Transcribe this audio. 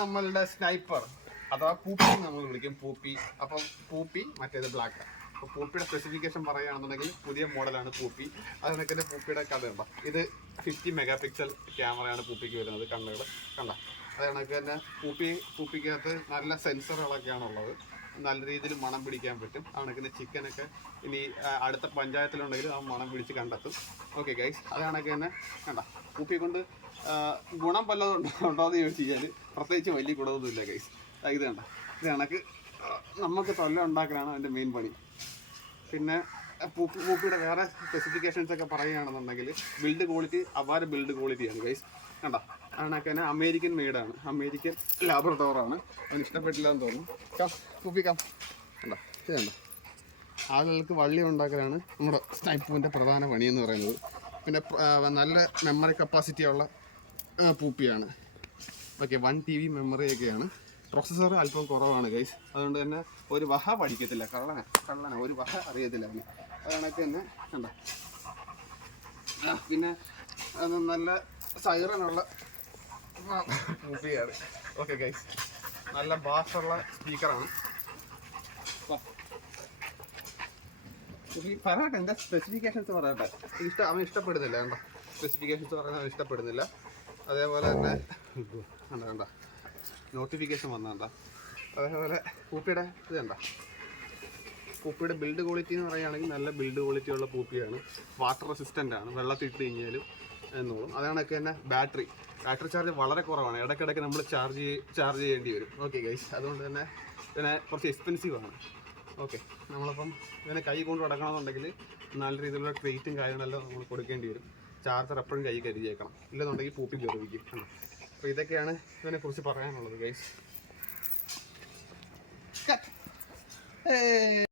നമ്മളുടെ സ്നൈപ്പർ അഥവാ പൂപ്പി നമ്മൾ വിളിക്കും പൂപ്പി. അപ്പം പൂപ്പി മറ്റേത് ബ്ലാക്ക്. അപ്പോൾ പൂപ്പിയുടെ സ്പെസിഫിക്കേഷൻ പറയുകയാണെന്നുണ്ടെങ്കിൽ പുതിയ മോഡലാണ് പൂപ്പി. അതിനൊക്കെ പൂപ്പിയുടെ കഥ ഉണ്ടോ. ഇത് 50 മെഗാ പിക്സൽ ക്യാമറയാണ് പൂപ്പിക്ക് വരുന്നത്. കണ്ണുകൾ കണ്ട. അത് കണക്ക് തന്നെ പൂപ്പിക്കകത്ത് നല്ല സെൻസറുകളൊക്കെയാണ് ഉള്ളത്. നല്ല രീതിയിൽ മണം പിടിക്കാൻ പറ്റും. ആ കണക്കിന് ചിക്കനൊക്കെ ഇനി അടുത്ത പഞ്ചായത്തിലുണ്ടെങ്കിൽ ആ മണം പിടിച്ച് കണ്ടെത്തും. ഓക്കെ ഗൈസ്, അത് കണക്ക് തന്നെ കണ്ട. പൂപ്പിയെ കൊണ്ട് ഗുണം വല്ലതും ഉണ്ടോ എന്ന് ചോദിച്ചു കഴിഞ്ഞാൽ പ്രത്യേകിച്ച് വലിയ ഗുണമൊന്നുമില്ല ഗൈസ്. ഇത് കണ്ട. ഇത് കണക്ക് നമുക്ക് തൊല്ല ഉണ്ടാക്കലാണ് അതിൻ്റെ മെയിൻ പണി. പിന്നെ പൂപ്പിയുടെ വേറെ സ്പെസിഫിക്കേഷൻസ് ഒക്കെ പറയുകയാണെന്നുണ്ടെങ്കിൽ ബിൽഡ് ക്വാളിറ്റി അപാര ബിൽഡ് ക്വാളിറ്റിയാണ് ഗൈസ്. കണ്ട. കണക്ക് തന്നെ അമേരിക്കൻ മെയ്ഡാണ്, അമേരിക്കൻ ലാബ്രഡോറാണ്. അവന് ഇഷ്ടപ്പെട്ടില്ല എന്ന് തോന്നുന്നു. പൂപ്പിക്കാം കണ്ട. ഇത് കണ്ട. ആളുകൾക്ക് വള്ളി ഉണ്ടാക്കലാണ് നമ്മുടെ സ്നൈപ്പറിൻ്റെ പ്രധാന പണിയെന്ന് പറയുന്നത്. പിന്നെ നല്ല മെമ്മറി കപ്പാസിറ്റിയുള്ള പൂപ്പിയാണ്. ഓക്കെ, 1 TB മെമ്മറിയൊക്കെയാണ്. പ്രോസസ്സർ അല്പം കുറവാണ് ഗൈസ്. അതുകൊണ്ട് തന്നെ ഒരു വഹ പഠിക്കത്തില്ല. കള്ളന ഒരു വഹ അറിയത്തില്ല അവന്. അതാണൊക്കെ തന്നെ കണ്ട. പിന്നെ നല്ല സൈറനുള്ള പൂപ്പിയാണ്. ഓക്കെ ഗൈസ്, നല്ല ബാസുള്ള സ്പീക്കറാണ്. പറയട്ടെ, എൻ്റെ സ്പെസിഫിക്കേഷൻസ് പറയട്ടെ. അവൻ ഇഷ്ടപ്പെടുന്നില്ല. കണ്ടോ, സ്പെസിഫിക്കേഷൻസ് പറയുന്നത് അവൻ ഇഷ്ടപ്പെടുന്നില്ല. അതേപോലെ തന്നെ കണ്ട നോട്ടിഫിക്കേഷൻ വന്നണ്ട. അതേപോലെ പൂപ്പിയുടെ ഇത് കണ്ട. പൂപ്പിയുടെ ബിൽഡ് ക്വാളിറ്റി എന്ന് പറയുകയാണെങ്കിൽ നല്ല ബിൽഡ് ക്വാളിറ്റി ഉള്ള പൂപ്പിയാണ്. വാട്ടർ റെസിസ്റ്റൻ്റ് ആണ്, വെള്ളത്തിൽ ഇട്ട് കഴിഞ്ഞാലും എന്നോളും. അതാണൊക്കെ തന്നെ ബാറ്ററി ചാർജ് വളരെ കുറവാണ്. ഇടയ്ക്കിടയ്ക്ക് നമ്മൾ ചാർജ് ചെയ്യേണ്ടി വരും. ഓക്കെ ഗൈസ്, അതുകൊണ്ട് തന്നെ ഇതിനെ കുറച്ച് എക്സ്പെൻസീവ് ആണ്. ഓക്കെ, നമ്മളിപ്പം ഇതിനെ കൈ കൊണ്ട് നടക്കണമെന്നുണ്ടെങ്കിൽ നല്ല രീതിയിലുള്ള ട്രീറ്റും കാര്യങ്ങളെല്ലാം നമ്മൾ കൊടുക്കേണ്ടി വരും. ചാർജർ എപ്പോഴും കൈ കരുതിയേക്കണം, ഇല്ലെന്നുണ്ടെങ്കിൽ പൂപ്പി ഗർഭിക്കും. അപ്പോൾ ഇതൊക്കെയാണ് ഇതിനെക്കുറിച്ച് പറയാനുള്ളത് ഗൈസ്.